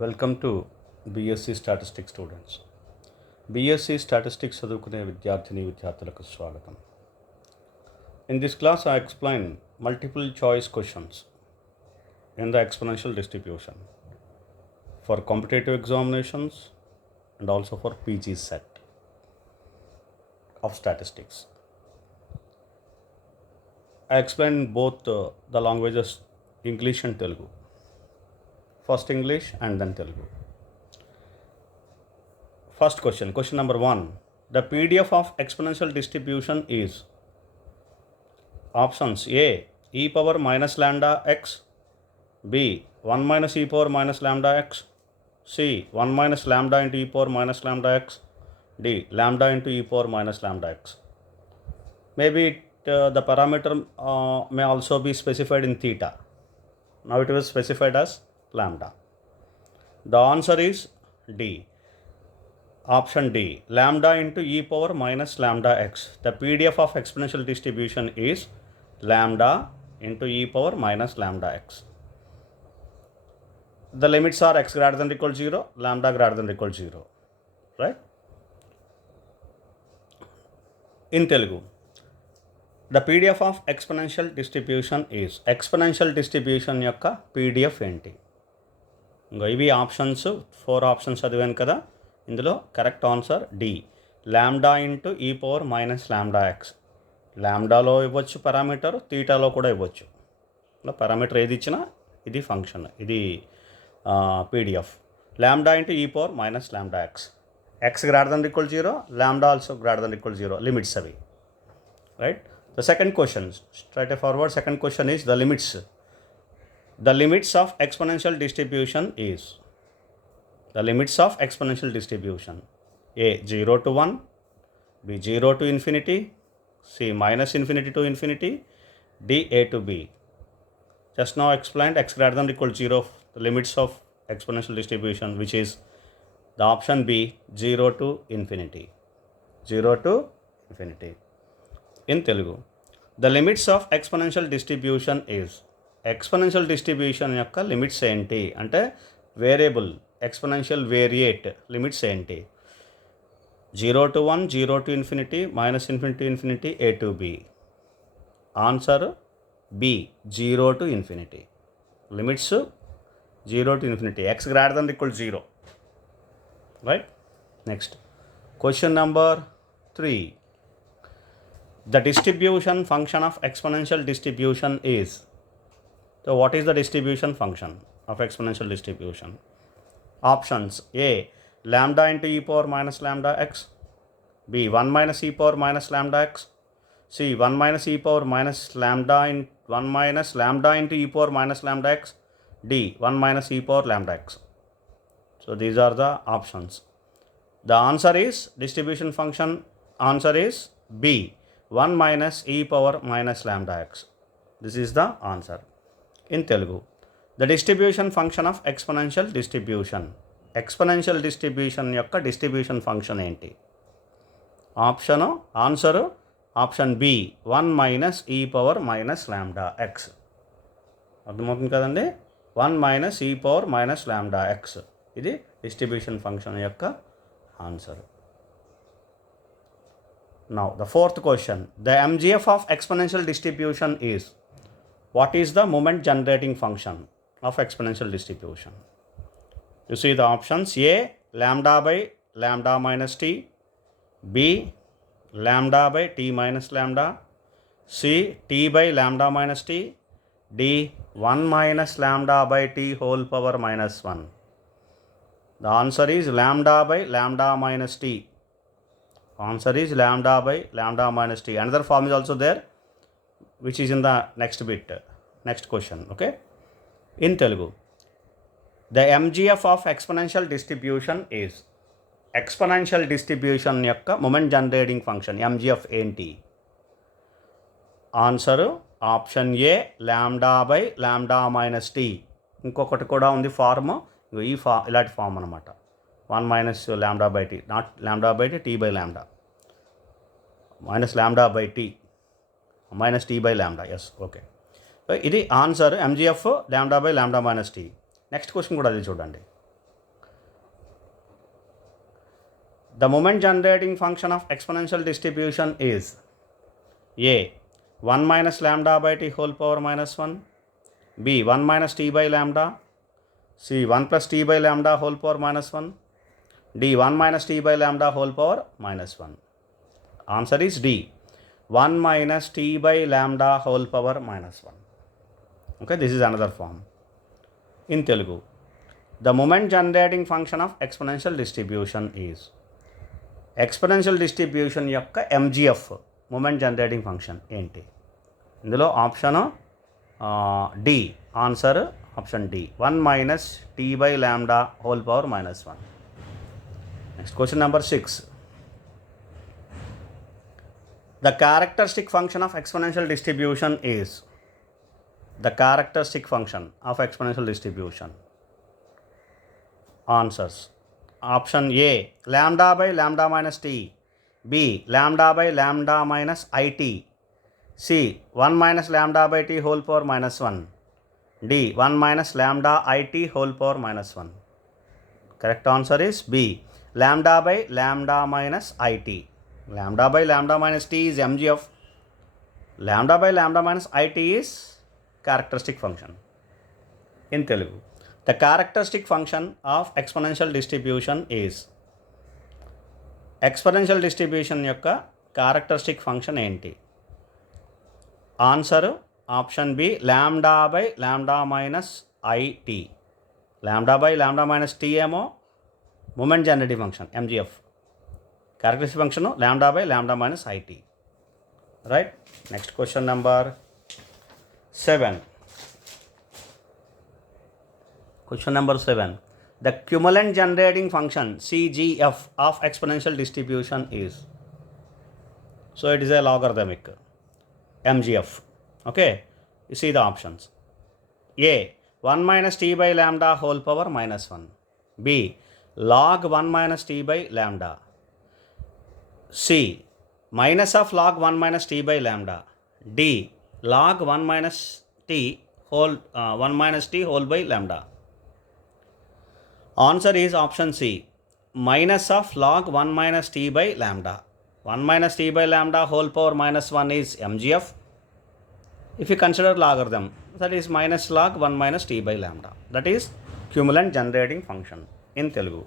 Welcome to BSc statistics students. BSc statistics చదువుకునే విద్యార్థులకు స్వాగతం. In this class I explain multiple choice questions in the exponential distribution for competitive examinations and also for PGCET of statistics. I explain both the languages English and Telugu. First English and then Telugu. First question number 1. The PDF of exponential distribution is options A, e power minus lambda x, B, 1 minus e power minus lambda x, C, 1 minus lambda into e power minus lambda x, D, lambda into e power minus lambda x. Maybe the parameter may also be specified in theta. Now it was specified as lambda. The answer is D. Option D, lambda into e power minus lambda x. The PDF of exponential distribution is lambda into e power minus lambda x. The limits are x greater than or equal to 0, lambda greater than or equal to 0. Right? In Telugu, the PDF of exponential distribution is exponential distribution యొక్క PDF ఏంటి? ఇంకా ఇవి options 4 options చదివాను కదా, ఇందులో correct answer D, lambda into e power minus lambda X. ల్యాండాలో ఇవ్వచ్చు parameter, తీటాలో కూడా ఇవ్వచ్చు. ఇలా పారామీటర్ ఏది ఇచ్చినా ఇది ఫంక్షన్, ఇది పీడిఎఫ్. ల్యాండా into e power minus lambda X. X greater than equal 0, ల్యాండా also greater than equal 0. Limits అవి. Right. The second question, straight forward, second question is the limits. The limits of exponential distribution is, the limits of exponential distribution, A, 0 to 1, B, 0 to infinity, C, minus infinity to infinity, D, A to B. Just now explained x greater than or equal to 0, the limits of exponential distribution, which is the option B, 0 to infinity. 0 to infinity. In Telugu, the limits of exponential distribution is, exponential distribution యొక్క limits ఏంటి అంటే variable exponential variate limits ఏంటి? 0 to 1, 0 to infinity, minus infinity to infinity, A to B. Answer B, 0 to infinity. Limits 0 to infinity, x greater than or equal to 0. Right? Next, question number 3. The distribution function of exponential distribution is, so what is the distribution function of exponential distribution? Options A, lambda into e power minus lambda x, B, 1 minus e power minus lambda x, C, 1 minus e power minus lambda in 1 minus lambda into e power minus lambda x, D, 1 minus e power lambda x. So these are the options. The answer is, distribution function answer is B, 1 minus e power minus lambda x. This is the answer. In Telugu, the distribution function of exponential distribution. Exponential distribution యొక్క distribution function ఏంటి? Option answer option B, 1 minus e power minus lambda X. అర్థమవుతుంది కదండి? 1 minus e power minus lambda X, ఇది distribution function యొక్క answer. Now the fourth question, the MGF of exponential distribution is, what is the moment generating function of exponential distribution? You see the options: A, lambda by lambda minus t, B, lambda by t minus lambda, C, t by lambda minus t, D, 1 minus lambda by t whole power minus 1. The answer is lambda by lambda minus t. Answer is lambda by lambda minus t. Another form is also there, which is in the next bit, next question. Okay. In Telugu, the MGF of exponential distribution is, exponential distribution యొక్క moment generating function MGF ఏంటి? Answer option A, lambda by lambda minus t. ఇంకొకటి కూడా ఉంది form, ఇలాంటి form అనమాట. 1 minus lambda by t, not lambda by t, t by lambda, minus lambda by t, minus t by lambda. Yes, okay. ఇది answer MGF lambda by lambda minus t. Next question కూడా అది చూడండి. The moment generating function of exponential distribution is A. 1 minus lambda by t whole power minus 1, B. 1 minus t by lambda, C. 1 plus t by lambda whole power minus 1, D. 1 minus t by lambda whole power minus 1. Answer is D. 1 minus t by lambda whole power minus 1. Okay, this is another form. In Telugu, the moment generating function of exponential distribution is exponential distribution యొక్క MGF moment generating function ఏంటి? ఇందులో option D. Answer option D, 1 minus t by lambda whole power minus 1. Next question number 6. The characteristic function of exponential distribution is the characteristic function of exponential distribution. Answers. Option A, lambda by lambda minus t, B, lambda by lambda minus it, C, 1 minus lambda by t whole power minus 1, D, 1 minus lambda it whole power minus 1. Correct answer is B, lambda by lambda minus it. Lambda by lambda minus t is MGF. Lambda by lambda minus it is characteristic function. In Telugu, the characteristic function of exponential distribution is exponential distribution యొక్క characteristic function ఏంటి? Answer option B, lambda by lambda minus i t. Lambda by lambda minus t ఏమో moment generative function MGF. Characteristic function lambda by lambda minus i t. Right. Next question number 7. Question number 7. The cumulant generating function CGF of exponential distribution is. So it is a logarithmic MGF. Okay. You see the options. A, 1 minus t by lambda whole power minus 1. B, log 1 minus t by lambda. C, minus of log 1 minus t by lambda. D, log 1 minus t whole 1 minus t whole by lambda. Answer is option C, minus of log 1 minus t by lambda. 1 minus t by lambda whole power minus 1 is MGF. If you consider logarithm, that is minus log 1 minus t by lambda. That is cumulant generating function in Telugu.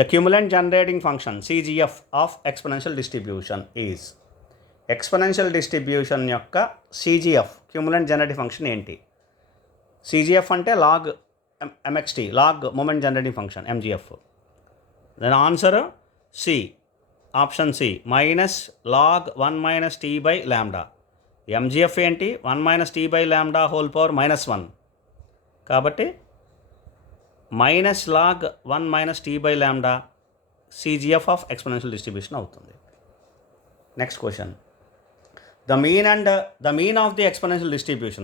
The cumulant generating function CGF of exponential distribution is. Exponential distribution యొక్క CGF cumulant generating function ఏంటి? CGF అంటే log MXT, log moment generating function MGF. Then answer C, option C, minus log 1 minus t by lambda. MGF ఏంటి? 1 minus t by lambda whole power minus 1. కాబట్టి minus log 1 minus t by lambda CGF of exponential distribution అవుతుంది. Next question. The mean of the exponential distribution,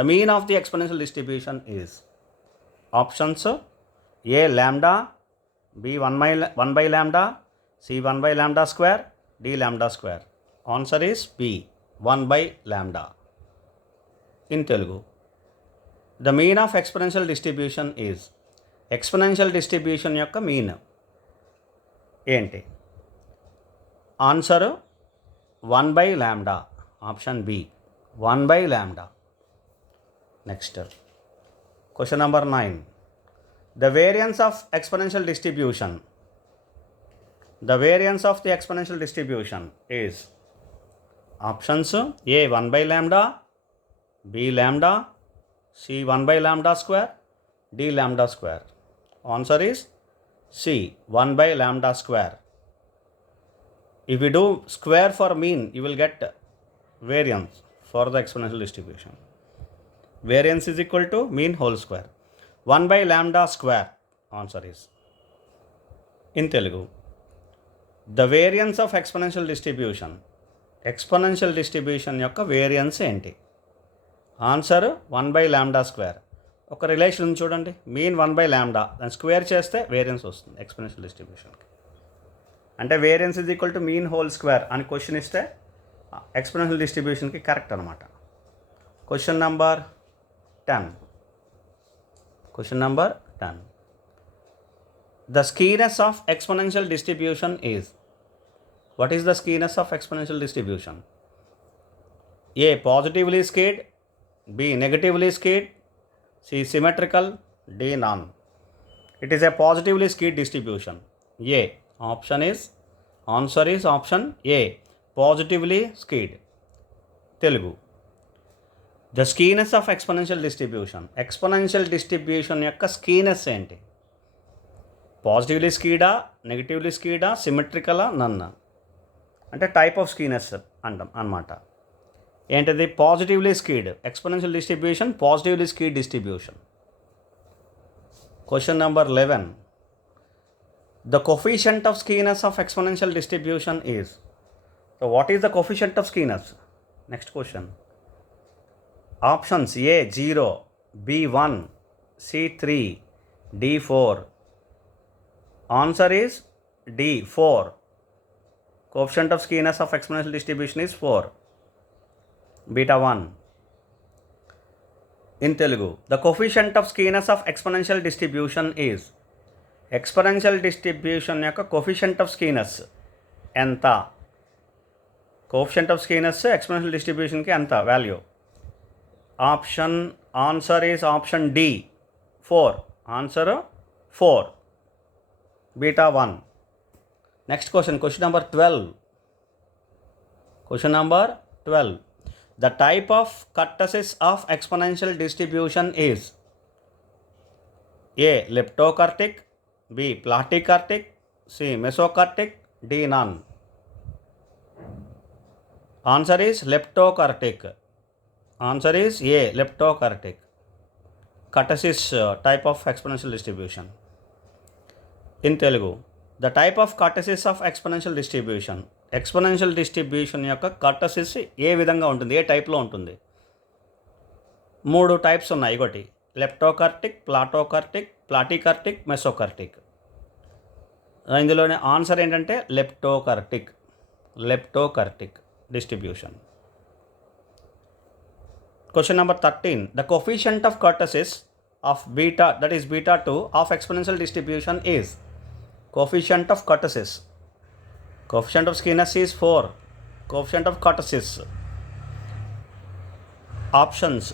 the mean of the exponential distribution is. Options A, lambda, B, 1 by lambda, C, 1 by lambda square, D, lambda square. Answer is B, 1 by lambda. In Telugu, the mean of exponential distribution is. Exponential distribution యొక్క mean ఏంటి? Answer 1 by lambda. Option B, 1 by lambda. Next question number 9. The variance of exponential distribution. The variance of the exponential distribution is. Options A, 1 by lambda, B, lambda, C, 1 by lambda square, D, lambda square. Answer is C, 1 by lambda square. If you do square for mean, you will get variance for the exponential distribution. Variance is equal to mean whole square. 1 by lambda square. Answer is. In Telugu, the variance of exponential distribution. Exponential distribution యొక్క variance ఏంటి? Answer 1 by lambda square. ఒక relation చూడండి, mean 1 by lambda, దాన్ని square చేస్తే variance వస్తుంది exponential డిస్ట్రిబ్యూషన్కి. అంటే variance is equal to mean whole square అని question ఇస్తే ఎక్స్పోనెన్షియల్ డిస్ట్రిబ్యూషన్కి కరెక్ట్ అనమాట. Question number 10. Question number 10. The skewness of exponential distribution is. What is the skewness of exponential distribution? A. Positively skewed. B. Negatively skewed. C. Symmetrical. D. None. It is a positively skewed distribution. A. Answer is option A. Positively skewed. Telugu. The skewness of exponential distribution. Exponential distribution యొక్క skewness ఏంటి? Positively స్కీడా, negatively స్కీడా, సిమెట్రికలా, నన్న అంటే type of skewness అంటాం అన్నమాట. ఏంటది? Positively skewed. Exponential distribution positively skewed distribution. Question number 11. The coefficient of skewness of exponential distribution is. So what is the coefficient of skewness? Next question. Options A 0, B 1, C 3, D 4. Answer is D 4. Coefficient of skewness of exponential distribution is 4. Beta 1. In Telugu, the coefficient of skewness of exponential distribution is. Exponential distribution యొక్క coefficient of skewness ఎంత? Coefficient of skewness exponential distribution కి ఎంత value? Answer is option D 4. Answer 4. Beta 1. Next question number 12. Question number 12. The type of kurtosis of exponential distribution is. A. Leptokurtic. B. Platykurtic. C. Mesokurtic. D. None. Answer is leptokurtic. Answer is A. Leptokurtic. Kurtosis type of exponential distribution. In Telugu, the type of kurtosis of exponential distribution. Exponential distribution యొక్క కర్టసిస్ ఏ విధంగా ఉంటుంది, ఏ టైప్లో ఉంటుంది? 3 types ఉన్నాయి. ఒకటి లెప్టోకర్టిక్, ప్లాటోకర్టిక్, ప్లాటికర్టిక్, మెసోకర్టిక్. ఇందులోనే answer ఏంటంటే leptokurtic distribution. Question number 13. The coefficient of kurtosis of beta, that is beta 2 of exponential distribution is. Coefficient of kurtosis. Coefficient of skewness is 4. Coefficient of kurtosis. Options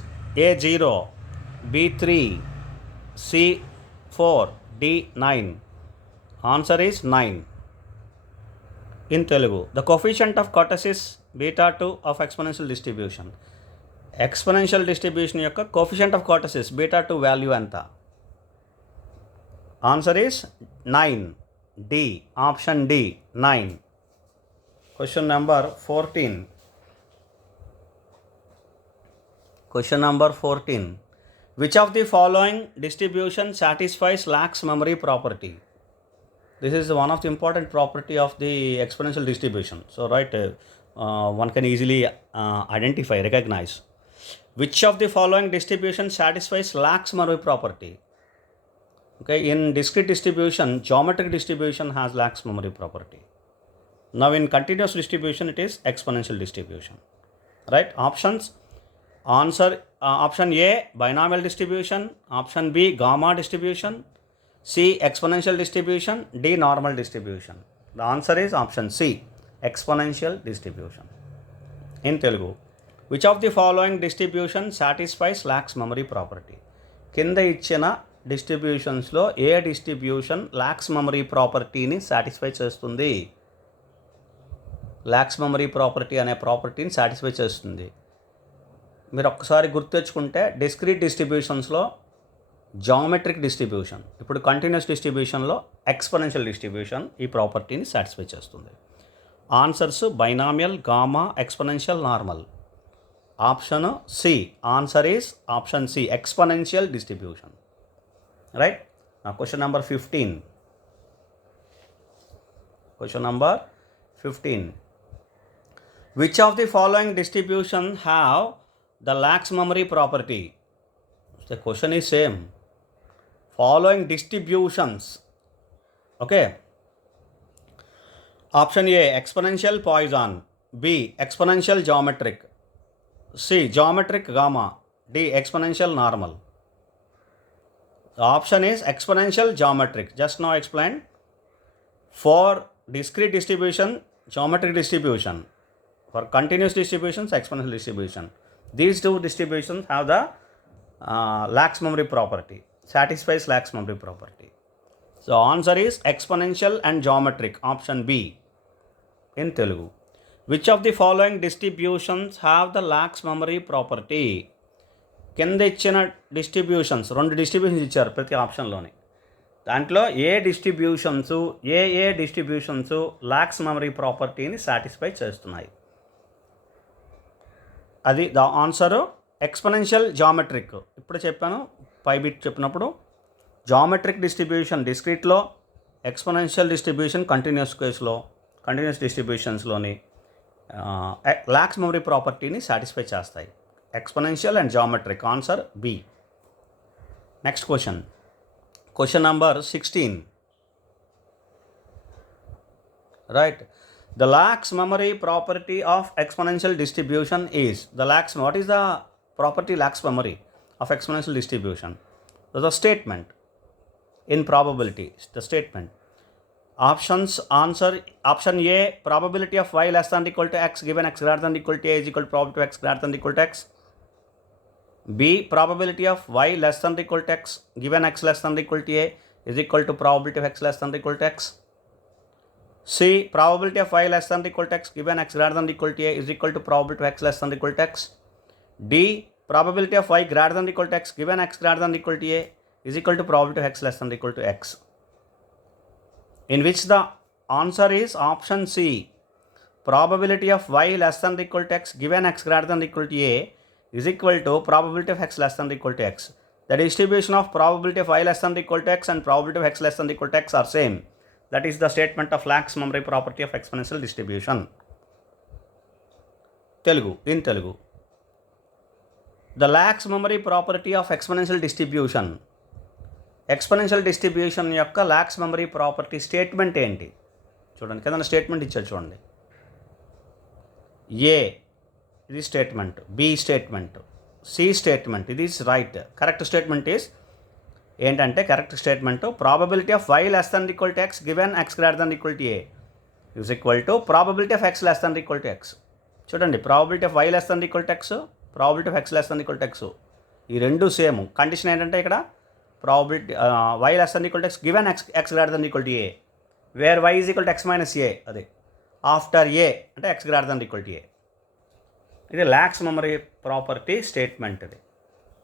A 0, B 3, C 4, D 9. Answer is 9. In Telugu, the coefficient of kurtosis beta 2 of exponential distribution. Exponential distribution యొక్క coefficient of kurtosis beta 2 value ఎంత? Answer is 9. D. Option D 9. Question number 14. Question number 14. Which of the following distribution satisfies lax memory property? This is one of the important property of the exponential distribution. So right, one can easily recognize. Which of the following distribution satisfies lax memory property? Okay, in discrete distribution, geometric distribution has lax memory property. Now in continuous distribution, it is exponential distribution. Right? Options. Answer option A binomial distribution, option B gamma distribution, C exponential distribution, D normal distribution. The answer is option C exponential distribution. In Telugu, which of the following distribution satisfies lax memory property? కింద ఇచ్చిన డిస్ట్రిబ్యూషన్స్లో ఏ distribution lakhs memory ప్రాపర్టీని satisfy చేస్తుంది? Lakhs memory property అనే ప్రాపర్టీని satisfy చేస్తుంది. మీరు ఒక్కసారి గుర్తెచ్చుకుంటే డిస్క్రీట్ డిస్ట్రిబ్యూషన్స్లో జామెట్రిక్ డిస్ట్రిబ్యూషన్, ఇప్పుడు కంటిన్యూస్ డిస్ట్రిబ్యూషన్లో ఎక్స్పోనెన్షియల్ డిస్ట్రిబ్యూషన్ ఈ ప్రాపర్టీని సాటిస్ఫై చేస్తుంది. Answers binomial, gamma, exponential, normal. Option C. Answer is option C exponential distribution. Right. Question number 15. Question number 15. Which of the following distribution have the lax memory property? The question is same. Following distributions. Okay. Option A exponential Poisson, B exponential geometric, C geometric gamma, D exponential normal. The option is exponential geometric. Just now explained. For discrete distribution, geometric distribution. For continuous distributions, exponential distribution. These two distributions have the lax memory property. Satisfies lax memory property. So answer is exponential and geometric. Option B in Telugu. Which of the following distributions have the lax memory property? కింద ఇచ్చిన distributions 2 distributions ఇచ్చారు ప్రతి ఆప్షన్లోని. దాంట్లో ఏ distributions lacks memory ప్రాపర్టీని satisfy చేస్తున్నాయి? అది ద ఆన్సరు ఎక్స్పోనెన్షియల్ జామెట్రిక్. ఇప్పుడు చెప్పాను పై బిట్ చెప్పినప్పుడు జామెట్రిక్ డిస్ట్రిబ్యూషన్ డిస్క్రీట్లో, ఎక్స్పోనెన్షియల్ డిస్ట్రిబ్యూషన్ కంటిన్యూస్ డిస్ట్రిబ్యూషన్స్లోని లాక్స్ మెమరీ ప్రాపర్టీని సాటిస్ఫై చేస్తాయి. Exponential and geometric. Answer B. Next question. Question number 16. Right. The lax memory property of exponential distribution is what is the property lax memory of exponential distribution? The statement in probability. The statement. Options answer. Option A, probability of y less than or equal to x given x greater than or equal to a is equal to probability of x greater than or equal to x. B, probability of y less than or equal to x given x less than or equal to a is equal to probability of x less than or equal to x. C, probability of y less than or equal to x given x greater than or equal to a is equal to probability of x less than or equal to x. D, probability of y greater than or equal to x given x greater than or equal to a is equal to probability of x less than or equal to x. In which the answer is option C, probability of y less than or equal to x given x greater than or equal to a is equal to probability of x less than or equal to x. The distribution of probability of y less than or equal to x and probability of x less than or equal to x are same. That is the statement of lax memory property of exponential distribution. Telugu. In Telugu. The lax memory property of exponential distribution. Exponential distribution యొక్క lax memory property statement ఏంటి? చూడండి కింద statement ఇచ్చారు చూడండి. A ఇది statement, B statement, C statement. ఇది is right. Correct statement is ఏంటంటే correct statement probability of Y less than equal to X given X greater than equal to a is equal to probability of X less than equal to X. చూడండి probability of Y less than equal to X, probability of X less than equal to X, ఈ రెండు same. Condition ఏంటంటే ఇక్కడ probability Y less than equal to X given X greater than equal to a, where Y is equal to X minus a, అది after a అంటే X greater than equal to a. ఇది lacks memory property statement. ఇది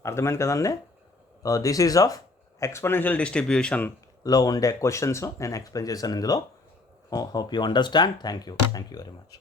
అర్థమైంది కదండి. This is of exponential డిస్ట్రిబ్యూషన్లో ఉండే questions నేను explain చేశాను ఇందులో. Hope you understand. Thank you very much.